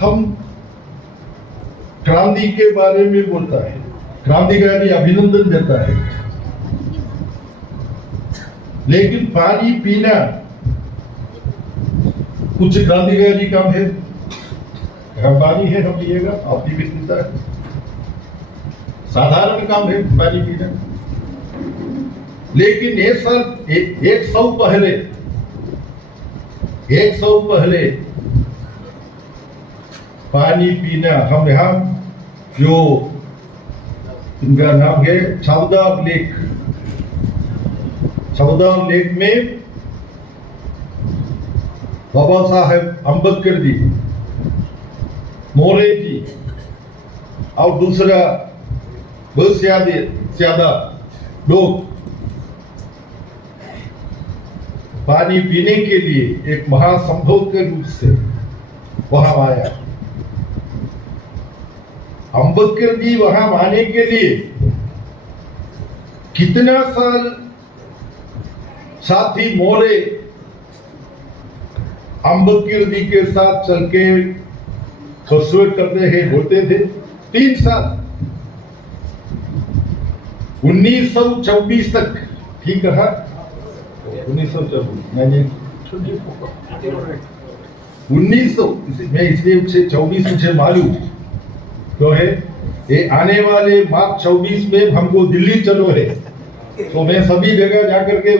हम क्रांति के बारे में बोलता है, क्रांतिकारी अभिनंदन देता है, लेकिन पानी पीना कुछ क्रांतिकारी काम है। पानी है, हम पिएगा, आपकी भी पीता है, साधारण काम है पानी पीना। लेकिन ये सब 100 पहले पानी पीना, हम यहाँ जो इनका नाम है चौदार लेक में बाबा साहेब अम्बेडकर जी, मोरे जी और दूसरा बहुत ज्यादा लोग पानी पीने के लिए एक महासंभव के रूप से वहां आया। अम्बेडकर जी वहां आने के लिए कितना साल साथी मोरे अम्बेडकर जी के साथ चल के परसुएट करते हैं होते थे? 3 साल, 1924 तक। ठीक कहा? 1924 मैं इसलिए मुझे 24 मुझे मालूम तो है, ये आने वाले मार्च 24 में हमको दिल्ली चलो है, तो मैं सभी जगह जाकर के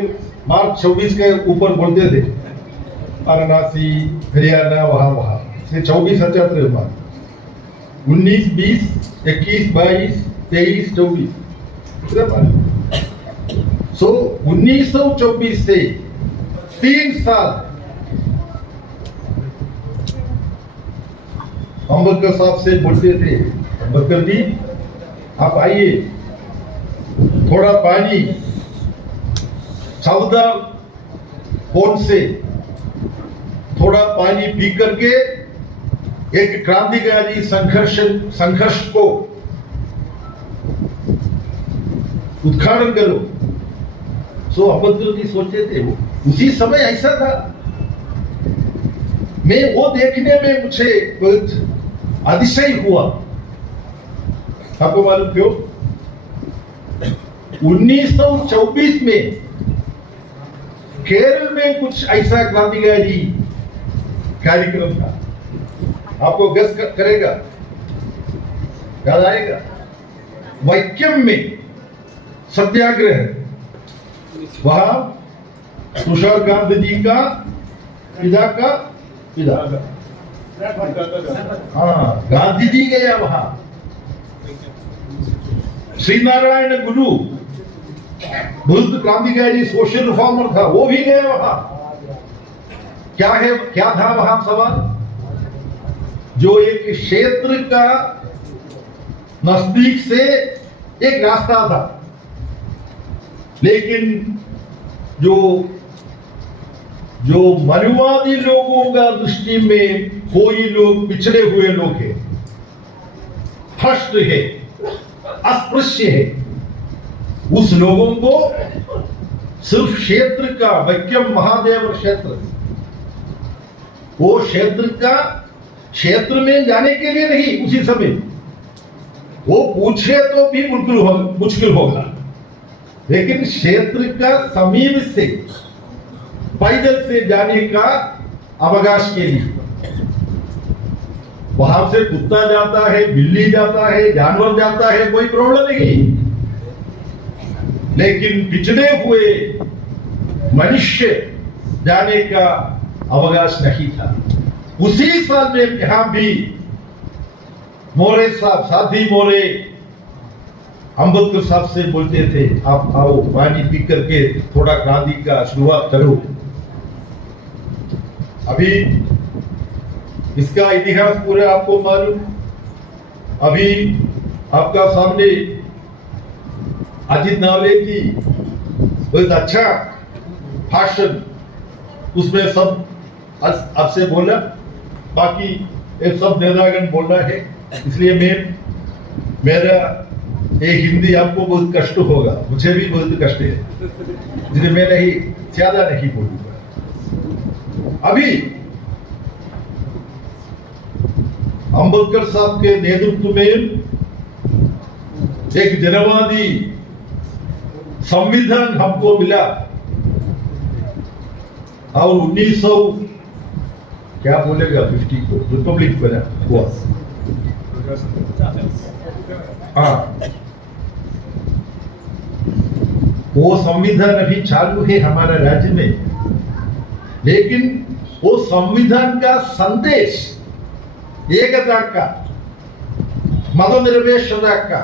मार्च 24 के ऊपर बोलते थे, वाराणसी, हरियाणा, वहां से 24,000 मार्च 19, 20, 21, 22, 23, 24। सो 1924 से 3 साल अम्बेडकर साहब से बोलते थे, अम्बेडकर जी आप आइए, थोड़ा पानी 14 पोट से थोड़ा पानी पी करके एक क्रांतिकारी संघर्ष को उद्घाटन करो। सो अम्बेडकर जी सोचते थे, उसी समय ऐसा था। मैं वो देखने में मुझे बहुत अतिशय हुआ। आपको मालूम क्यों? 1924 में केरल में कुछ ऐसा क्रांतिकारी कार्यक्रम था। आपको गेस करेगा, याद आएगा? वैक्कम में सत्याग्रह, वहां तुषार गांधी जी का पिता हाँ, गांधी जी गया वहां। श्रीनारायण गुरु बुद्ध क्रांतिकारी सोशल रिफॉर्मर था, वो भी गए वहां। क्या था वहां सवाल? जो एक क्षेत्र का नजदीक से एक रास्ता था, लेकिन जो मनुवादी लोगों का दृष्टि में कोई लोग पिछड़े हुए लोग हैं, भ्रष्ट है, अस्पृश्य है, उस लोगों को सिर्फ क्षेत्र का वैक्कम महादेव क्षेत्र, वो क्षेत्र में जाने के लिए नहीं, उसी समय वो पूछे तो भी मुश्किल होगा, लेकिन क्षेत्र का समीप से पैदल से जाने का अवकाश के लिए, वहां से कुत्ता जाता है, बिल्ली जाता है, जानवर जाता है, कोई प्रॉब्लम नहीं, लेकिन पिछड़े हुए मनुष्य जाने का अवकाश नहीं था। उसी साल में यहां भी मोरे साहब, साथी मोरे अम्बेडकर साहब से बोलते थे, आप आओ पानी पी करके थोड़ा क्रांति का शुरुआत करो। अभी इसका इतिहास पूरे आपको मालूम। अभी आपका सामने अजीत नावले की बहुत अच्छा भाषण, उसमें सब आपसे बोला, बाकी एक सब नेतागण बोलना है, इसलिए मेरा ये हिंदी आपको बहुत कष्ट होगा, मुझे भी बहुत कष्ट है, इसलिए मैं ज्यादा नहीं बोलूंगा। अभी अंबेडकर साहब के नेतृत्व में एक जनवादी संविधान हमको मिला और 1900 क्या बोलेगा 50 को रिपब्लिक बना हुआ। हाँ, वो संविधान अभी चालू है हमारे राज्य में, लेकिन वो संविधान का संदेश एकता का, मतनिरपेक्षता का,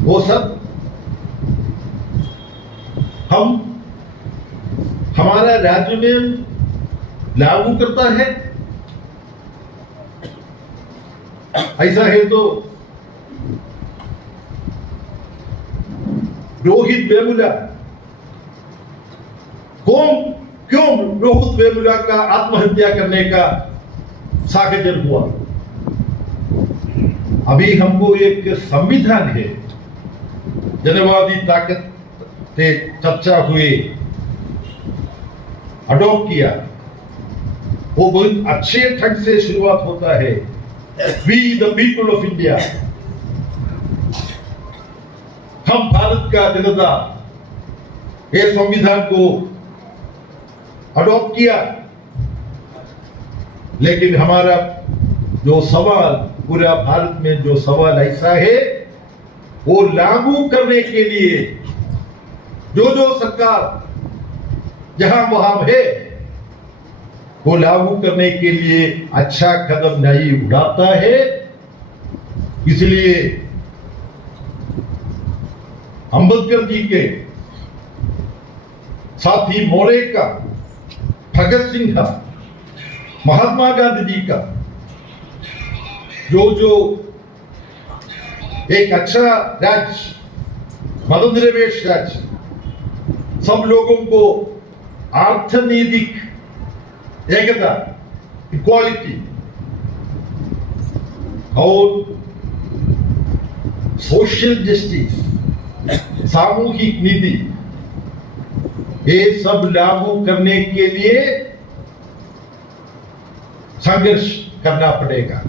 वो सब हम हमारा राज्य में लागू करता है। ऐसा है तो रोहित वेमुला क्यों रोहित वेमुला का आत्महत्या करने का साक्ष्य हुआ? अभी हमको एक संविधान है, जनवादी ताकत से चर्चा हुए, अडॉप्ट किया, वो बहुत अच्छे ढंग से शुरुआत होता है। We the people of India, हम भारत का जनता, ये संविधान को अडॉप्ट किया। लेकिन हमारा जो सवाल, पूरा भारत में जो सवाल ऐसा है, वो लागू करने के लिए जो सरकार जहां वहां है, वो लागू करने के लिए अच्छा कदम नहीं उठाता है। इसलिए अंबेडकर जी के साथी मोरे का, भगत सिंह का, महात्मा गांधी जी का जो एक अच्छा राज्य, मतनिरपेक्ष राज्य, सब लोगों को अर्थनीतिक एकता, इक्वालिटी और सोशल जस्टिस, सामूहिक नीति, ये सब लागू करने के लिए संघर्ष करना पड़ेगा।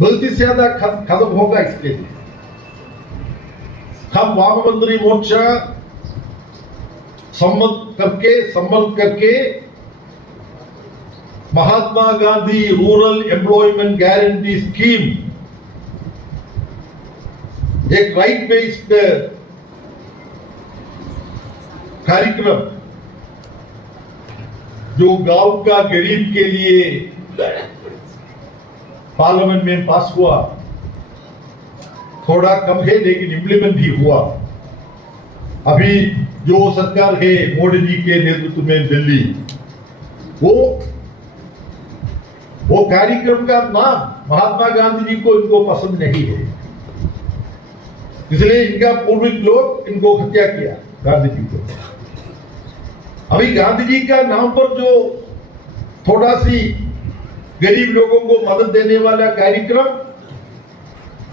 बहुत ही ज्यादा खत्म होगा। इसके लिए हम वामपंथी मोर्चा सम्मत करके Mahatma Gandhi rural employment guarantee scheme, एक राइट बेस्ड कार्यक्रम जो गांव का गरीब के लिए पार्लियामेंट में पास हुआ, थोड़ा कम है लेकिन इंप्लीमेंट भी हुआ। अभी जो सरकार है मोदी जी के नेतृत्व में दिल्ली, वो कार्यक्रम का नाम महात्मा गांधी जी को इनको पसंद नहीं है, इसलिए इनका पूर्वज लोग इनको हत्या किया गांधी जी को। अभी गांधी जी का नाम पर जो थोड़ा सी गरीब लोगों को मदद देने वाला कार्यक्रम,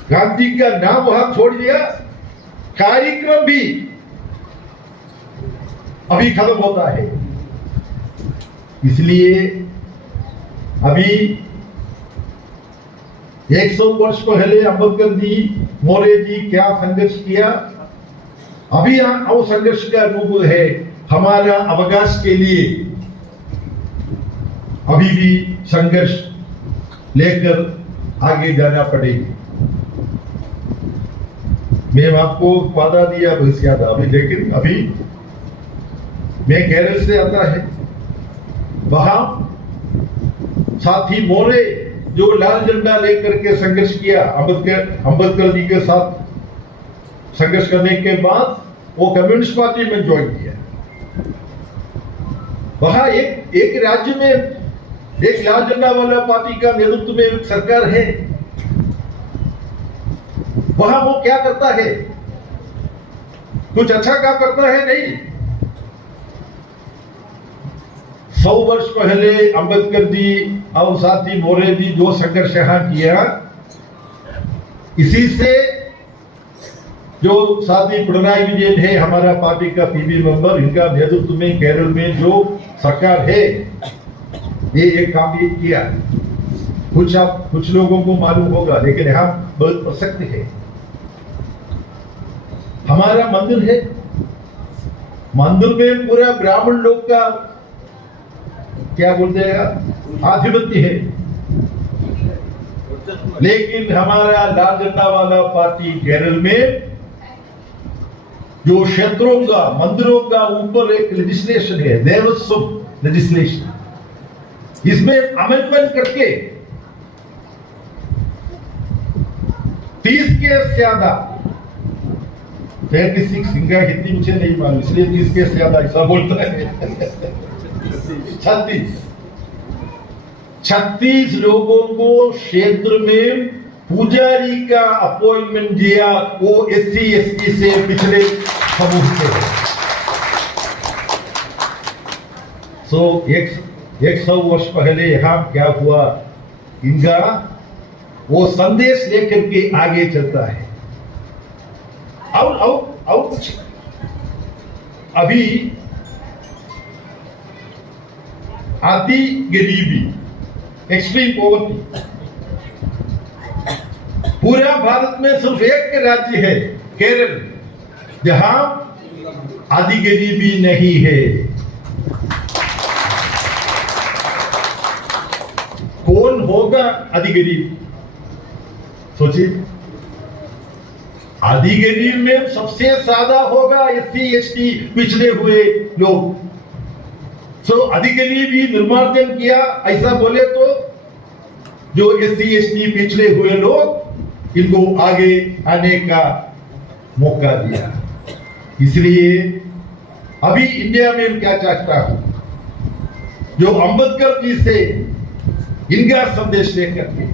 गांधी का नाम वहां छोड़ दिया, कार्यक्रम भी अभी खत्म होता है। इसलिए अभी 100 वर्ष पहले अंबेडकर जी, मोरे जी क्या संघर्ष किया, अभी वो संघर्ष का रूप है हमारा अवकाश के लिए। अभी भी संघर्ष लेकर आगे जाना पड़ेगा। मैं आपको वादा दिया भविष्य था, अभी लेकिन अभी मैं केरल से आता है, वहां साथी मोरे जो लाल झंडा लेकर के संघर्ष किया, अंबेडकर जी के साथ संघर्ष करने के बाद वो कम्युनिस्ट पार्टी में ज्वाइन किया। वहां एक राज्य में एक लाल झंडा वाला पार्टी का नेतृत्व में एक सरकार है, वहां वो क्या करता है? कुछ अच्छा काम करता है? नहीं। 100 वर्ष पहले अंबेडकर जी और साथी मोरे जी जो संघर्ष यहां किया, इसी से जो साथी पिनराई विजयन है, हमारा पार्टी का पीबी मेंबर, इनका नेतृत्व में केरल में जो सरकार है, ये एक काम भी किया। कुछ लोगों को मालूम होगा, लेकिन यहाँ बहुत प्रसक्त है। हमारा मंदिर है, मंदिर में पूरा ब्राह्मण लोग का क्या बोलते हैं आधिपत्य है, लेकिन हमारा लाल झंडा वाला पार्टी केरल में जो क्षेत्रों का मंदिरों का ऊपर एक लेजिस्लेशन है, देवस्व लेजिस्लेशन, इसमें अमेंडमेंट करके 30 के ज्यादा 36 इनका हिंदी मुझे नहीं मालूम, इसलिए 30 के ज्यादा ऐसा बोलता है 36 लोगों को क्षेत्र में पुजारी का अपॉइंटमेंट दिया, वो SC ST से पिछड़े समूह के हैं। सो 100 वर्ष पहले यहां क्या हुआ, इनका वो संदेश लेकर के आगे चलता है। और कुछ अभी आती गरीबी, एक्सट्रीम पॉवर्टी, पूरा भारत में सिर्फ एक राज्य है केरल जहां आदि गरीबी नहीं है। कौन होगा आदि गरीब, सोचिए। आदि गरीब में सबसे ज्यादा होगा SC ST पिछड़े हुए लोग। सो आदि गरीबी निर्मार्जन किया, ऐसा बोले तो जो SC ST पिछड़े हुए लोग, इनको आगे आने का मौका दिया। इसलिए अभी इंडिया में क्या चाहता हूं, जो अंबेडकर जी से इनका संदेश लेकर के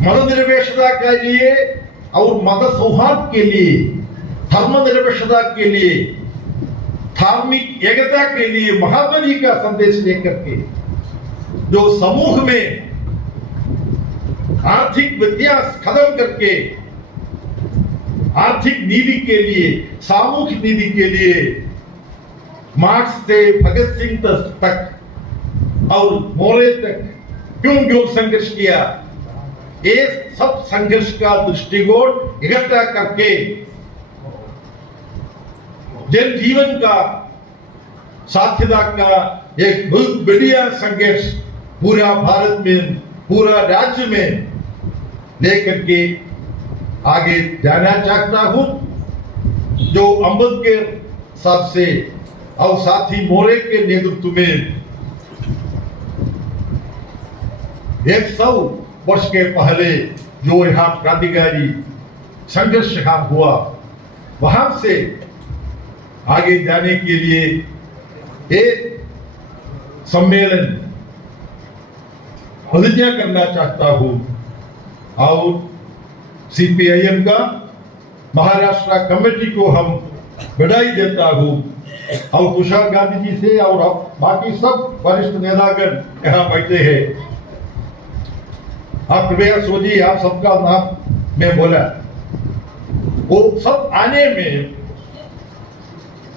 मनोनिरपेक्षता के लिए और मत सौहार्द के लिए, धर्मनिरपेक्षता के लिए, धार्मिक एकता के लिए महात्मा जी का संदेश लेकर के जो समूह में आर्थिक व्यत्यास खत्म करके आर्थिक नीति के लिए, सामूहिक नीति के लिए मार्क्स से भगत सिंह तक और मोरे तक क्यों संघर्ष किया, ये सब संघर्ष का दृष्टिकोण इकट्ठा करके जन जीवन का साध्यता का एक बहुत बढ़िया संघर्ष पूरा भारत में, पूरा राज्य में लेकर के आगे जाना चाहता हूं। जो अंबेडकर साहब से और साथी मोरे के नेतृत्व में 100 वर्ष के पहले जो यहाँ क्रांतिकारी संघर्ष यहाँ हुआ, वहां से आगे जाने के लिए एक सम्मेलन प्रतिज्ञा करना चाहता हूं। और CPIM का महाराष्ट्र कमेटी को हम बधाई देता हूं, और तुषार गांधी जी से और बाकी सब वरिष्ठ नेतागण यहाँ बैठे हैं। आप कृपया सोचिए, आप सबका नाम मैं बोला, वो सब आने में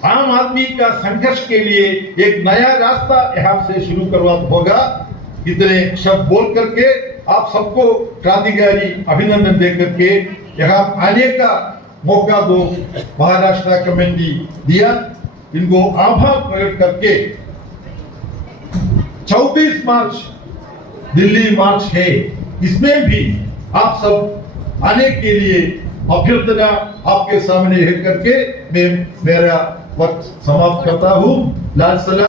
आम आदमी का संघर्ष के लिए एक नया रास्ता यहाँ से शुरू करवा होगा। इतने शब्द बोल करके आप सबको क्रांतिकारी अभिनंदन दे करके यहाँ आने का मौका दो महाराष्ट्र कमेटी दिया, इनको आभार प्रकट करके 24 मार्च दिल्ली मार्च है, इसमें भी आप सब आने के लिए अभ्यर्थना आपके सामने रह करके मैं मेरा वक्त समाप्त करता हूँ। लाल सलाम।